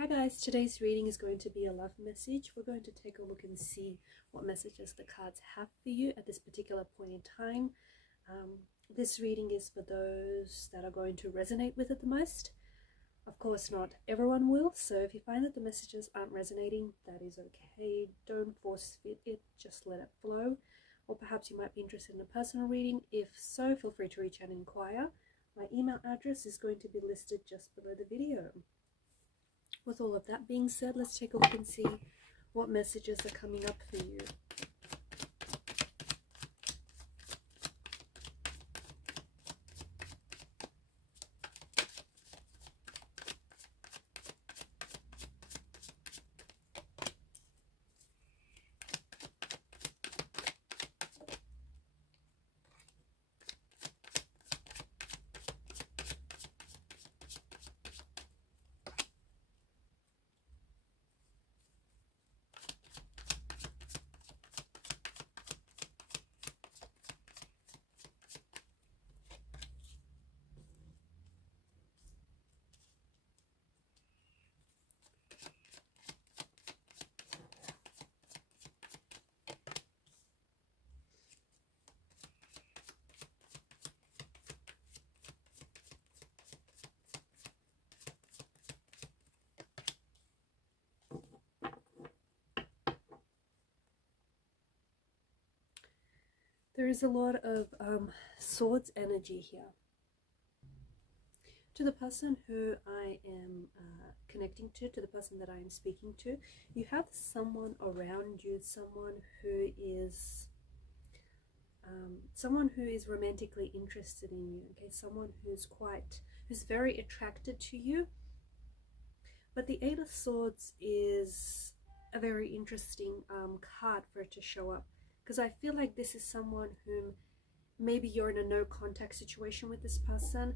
Hi guys, today's reading is going to be a love message. We're going to take a look and see what messages the cards have for you at this particular point in time. This reading is for those that are going to resonate with it the most. Of course, not everyone will, so if you find that the messages aren't resonating, that is okay. Don't force fit it, just let it flow. Or perhaps you might be interested in a personal reading. If so, feel free to reach out and inquire. My email address is going to be listed just below the video. With all of that being said, let's take a look and see what messages are coming up for you. There is a lot of swords energy here. To the person who I am connecting to the person that I am speaking to, you have someone around you, someone who is romantically interested in you. Okay, someone who's very attracted to you. But the Eight of Swords is a very interesting card for it to show up, because I feel like this is someone whom maybe you're in a no contact situation with this person.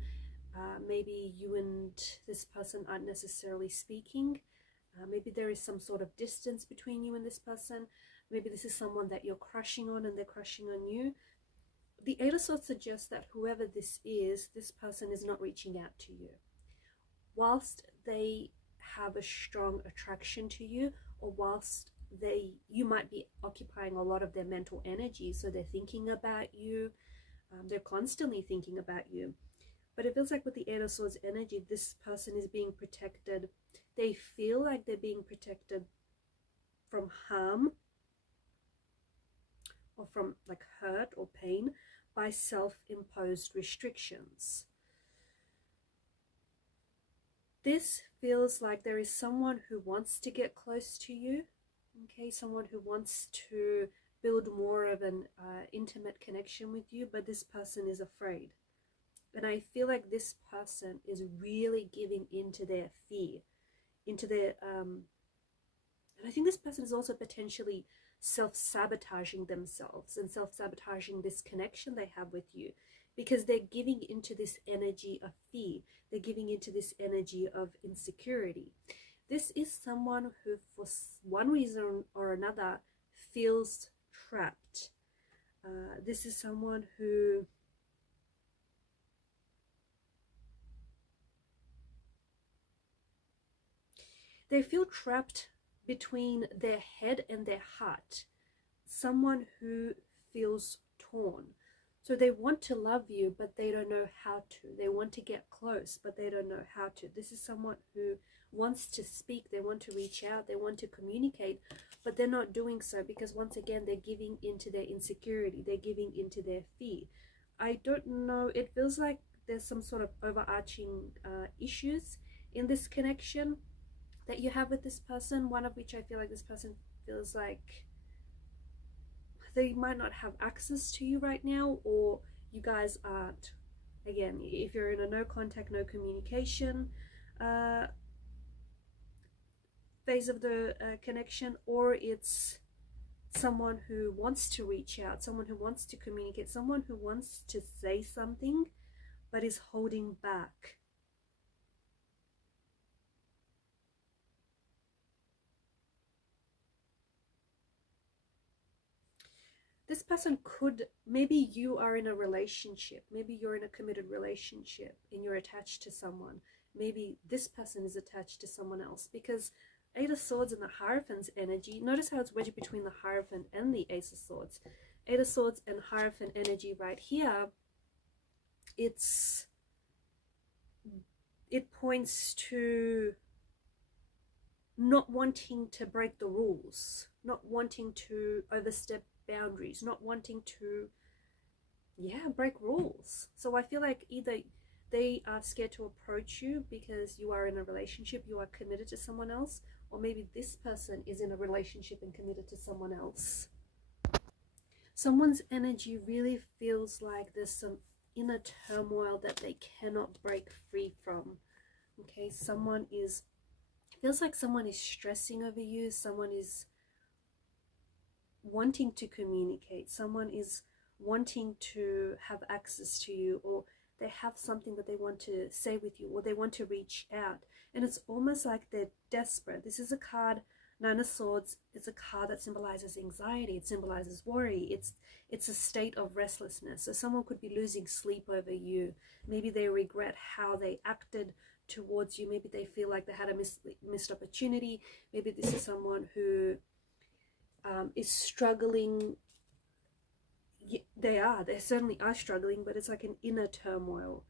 Maybe you and this person aren't necessarily speaking. Maybe there is some sort of distance between you and this person. Maybe this is someone that you're crushing on and they're crushing on you. The Eight of Swords suggests that whoever this person is not reaching out to you. Whilst they have a strong attraction to you, or whilst you might be occupying a lot of their mental energy, so they're thinking about you, they're constantly thinking about you. But it feels like with the Eight of Swords energy, this person is being protected. They feel like they're being protected from harm, or from like hurt or pain, by self-imposed restrictions. This feels like there is someone who wants to get close to you, okay, someone who wants to build more of an intimate connection with you, but this person is afraid. And I feel like this person is really giving into their fear, into their, and I think this person is also potentially self-sabotaging themselves and self-sabotaging this connection they have with you, because they're giving into this energy of fear. They're giving into this energy of insecurity. This is someone who, for one reason or another, feels trapped. This is someone who they feel trapped between their head and their heart. Someone who feels torn. So they want to love you, but they don't know how to. They want to get close, but they don't know how to. This is someone who wants to speak, they want to reach out, they want to communicate, but they're not doing so because, once again, they're giving into their insecurity. They're giving into their fear. I don't know, it feels like there's some sort of overarching issues in this connection that you have with this person, one of which I feel like this person feels like they might not have access to you right now, or you guys aren't, again, if you're in a no contact, no communication phase of the connection, or it's someone who wants to reach out, someone who wants to communicate, someone who wants to say something but is holding back. This person could, maybe you are in a relationship, maybe you're in a committed relationship and you're attached to someone, maybe this person is attached to someone else, because Eight of Swords and the Hierophant's energy, notice how it's wedged between the Hierophant and the Ace of Swords. Eight of Swords and Hierophant energy right here, it points to not wanting to break the rules, not wanting to overstep boundaries, not wanting to, break rules. So I feel like either they are scared to approach you because you are in a relationship, you are committed to someone else, or maybe this person is in a relationship and committed to someone else. Someone's energy really feels like there's some inner turmoil that they cannot break free from. Okay, feels like someone is stressing over you, someone is wanting to communicate, someone is wanting to have access to you, or they have something that they want to say with you, or they want to reach out. And it's almost like they're desperate. This is a card, Nine of Swords. It's a card that symbolizes anxiety. It symbolizes worry. It's a state of restlessness. So someone could be losing sleep over you. Maybe they regret how they acted towards you. Maybe they feel like they had a missed opportunity. Maybe this is someone who is struggling. They certainly are struggling, but it's like an inner turmoil.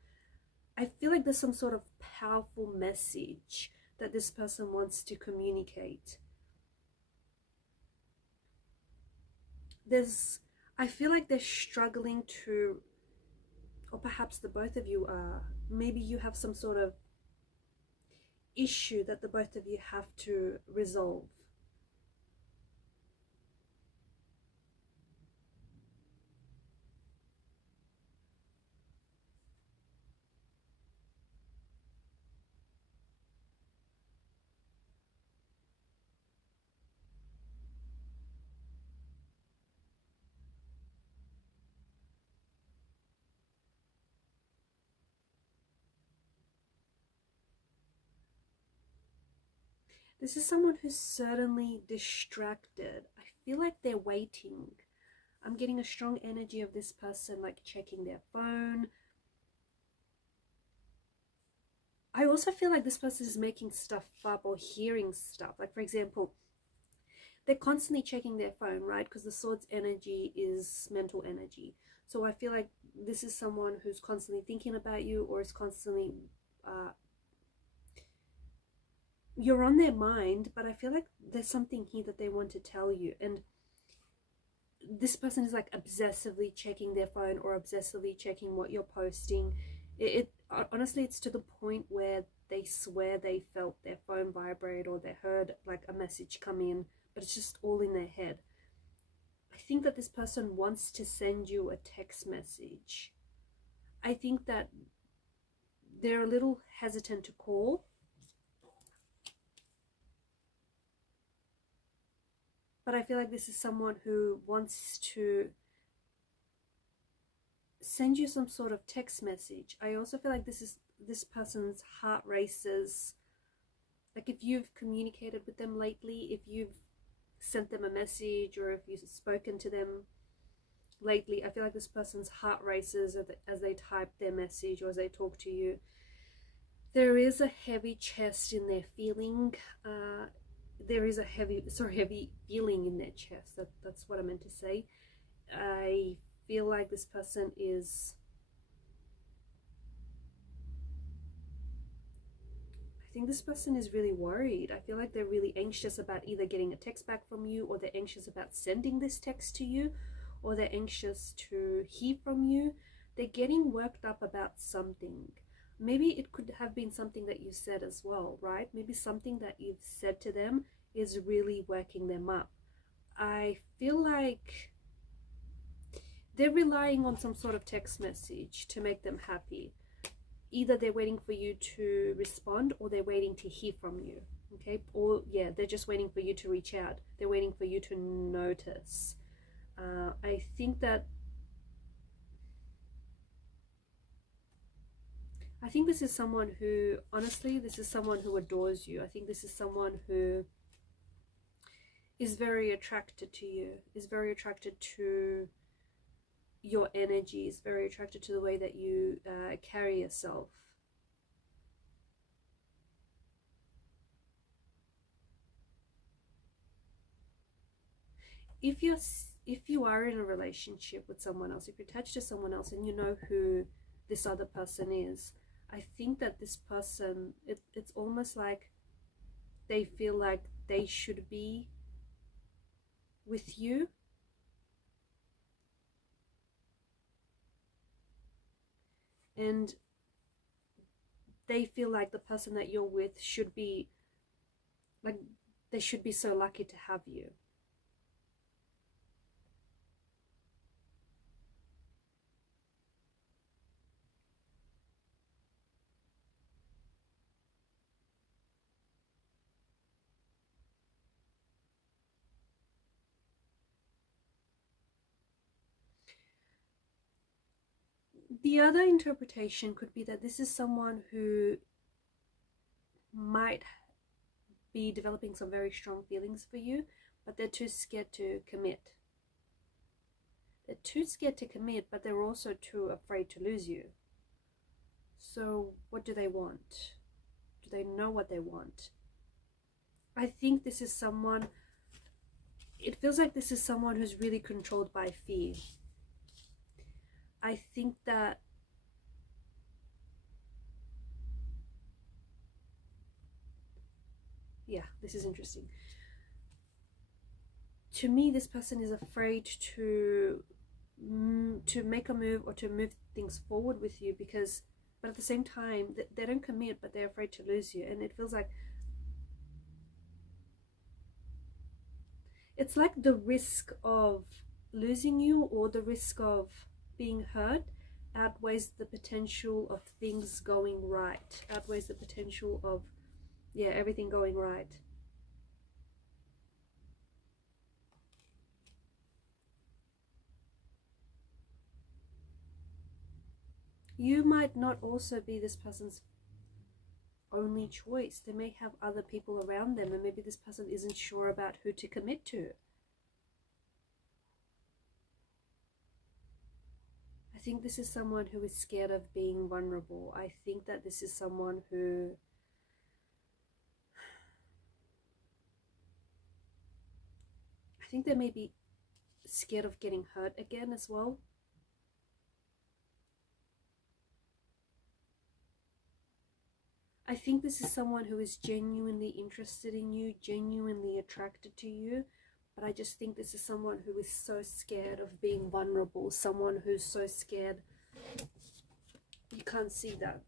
I feel like there's some sort of powerful message that this person wants to communicate. I feel like they're struggling to, or perhaps the both of you are, maybe you have some sort of issue that the both of you have to resolve. This is someone who's certainly distracted. I feel like they're waiting. I'm getting a strong energy of this person like checking their phone. I also feel like this person is making stuff up or hearing stuff. Like, for example, they're constantly checking their phone, right? Because the Swords energy is mental energy. So I feel like this is someone who's constantly thinking about you, or is constantly you're on their mind, but I feel like there's something here that they want to tell you. And this person is like obsessively checking their phone or obsessively checking what you're posting. Honestly, it's to the point where they swear they felt their phone vibrate, or they heard like a message come in, but it's just all in their head. I think that this person wants to send you a text message. I think that they're a little hesitant to call, but I feel like this is someone who wants to send you some sort of text message. I also feel like this person's heart races. Like, if you've communicated with them lately, if you've sent them a message, or if you've spoken to them lately, I feel like this person's heart races as they type their message or as they talk to you. There is a heavy chest in their feeling. There is a heavy feeling in their chest. That's what I meant to say. I feel like this person is, I think this person is really worried. I feel like they're really anxious about either getting a text back from you, or they're anxious about sending this text to you, or they're anxious to hear from you. They're getting worked up about something. Maybe it could have been something that you said as well, right? Maybe something that you've said to them is really working them up. I feel like they're relying on some sort of text message to make them happy. Either they're waiting for you to respond, or they're waiting to hear from you. Okay? Or yeah, they're just waiting for you to reach out. They're waiting for you to notice. I think this is someone who, honestly, this is someone who adores you. I think this is someone who is very attracted to you, is very attracted to your energy, is very attracted to the way that you carry yourself. if you are in a relationship with someone else, if you're attached to someone else and you know who this other person is, I think that this person, it's almost like they feel like they should be with you. And they feel like the person that you're with should be, like, they should be so lucky to have you. The other interpretation could be that this is someone who might be developing some very strong feelings for you, but they're too scared to commit. They're too scared to commit, but they're also too afraid to lose you. So what do they want? Do they know what they want? I think this is someone, it feels like this is someone who's really controlled by fear. I think that yeah, this is interesting. To me, this person is afraid to make a move or to move things forward with you, because, but at the same time, they don't commit, but they're afraid to lose you. And it feels like it's like the risk of losing you or the risk of being hurt outweighs the potential of things going right, outweighs the potential of, yeah, everything going right. You might not also be this person's only choice. They may have other people around them, and maybe this person isn't sure about who to commit to. I think this is someone who is scared of being vulnerable. I think that this is someone who I think they may be scared of getting hurt again as well. I think this is someone who is genuinely interested in you, genuinely attracted to you, but I just think this is someone who is so scared of being vulnerable, someone who's so scared. You can't see that.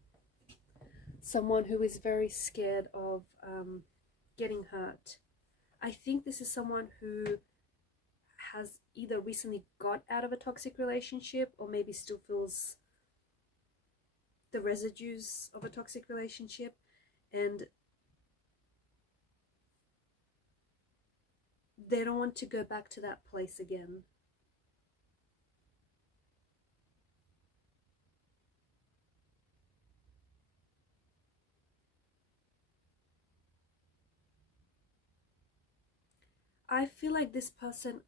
Someone who is very scared of getting hurt. I think this is someone who has either recently got out of a toxic relationship or maybe still feels the residues of a toxic relationship, and they don't want to go back to that place again. I feel like this person,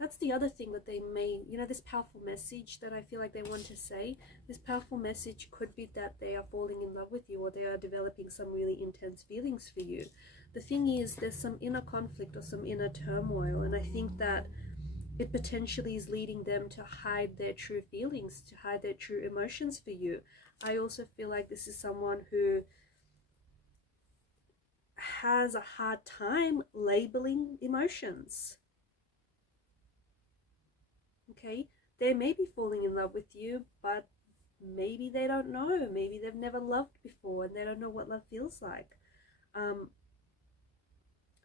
that's the other thing that they may, you know, this powerful message that I feel like they want to say, this powerful message could be that they are falling in love with you, or they are developing some really intense feelings for you. The thing is, there's some inner conflict or some inner turmoil, and I think that it potentially is leading them to hide their true feelings, to hide their true emotions for you. I also feel like this is someone who has a hard time labeling emotions. Okay, they may be falling in love with you, but maybe they don't know. Maybe they've never loved before and they don't know what love feels like.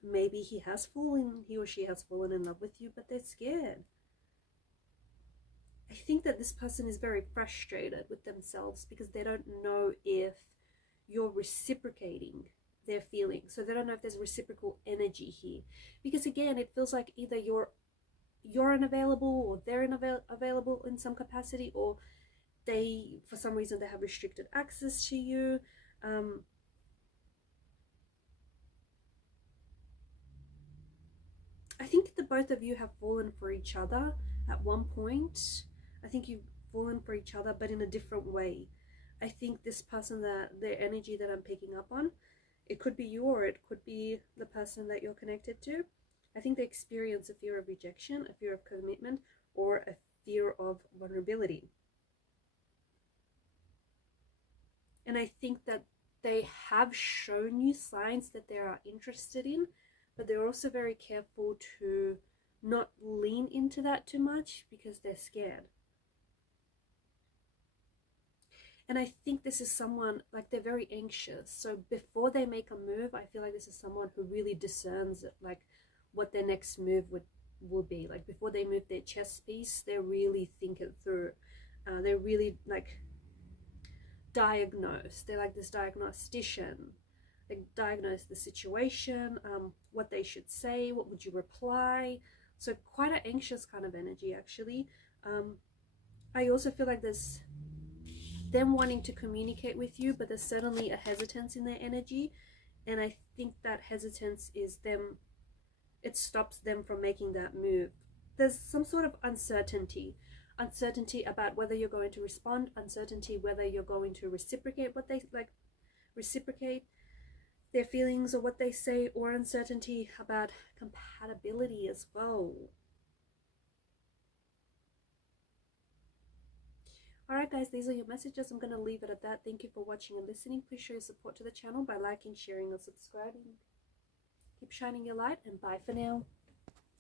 Maybe he or she has fallen in love with you, but they're scared. I think that this person is very frustrated with themselves because they don't know if you're reciprocating their feelings. So they don't know if there's reciprocal energy here. Because again, it feels like either you're unavailable or they're unavailable in some capacity, or they, for some reason, they have restricted access to you. I think the both of you have fallen for each other at one point. I think you've fallen for each other, but in a different way. I think this person, that their energy that I'm picking up on, it could be you or it could be the person that you're connected to. I think they experience a fear of rejection, a fear of commitment, or a fear of vulnerability. And I think that they have shown you signs that they are interested in, but they're also very careful to not lean into that too much because they're scared. And I think this is someone, like, they're very anxious. So before they make a move, I feel like this is someone who really discerns it, like what their next move will be. Like before they move their chess piece, they really think it through. They really like diagnose. They're like this diagnostician. They diagnose the situation, what they should say, what would you reply. So quite an anxious kind of energy, actually. I also feel like there's them wanting to communicate with you, but there's certainly a hesitance in their energy, and I think that hesitance is them, it stops them from making that move. There's some sort of uncertainty about whether you're going to respond, uncertainty whether you're going to reciprocate what they like, reciprocate their feelings or what they say, or uncertainty about compatibility as well. Alright guys, these are your messages. I'm going to leave it at that. Thank you for watching and listening. Please show your support to the channel by liking, sharing, or subscribing. Keep shining your light, and bye for now.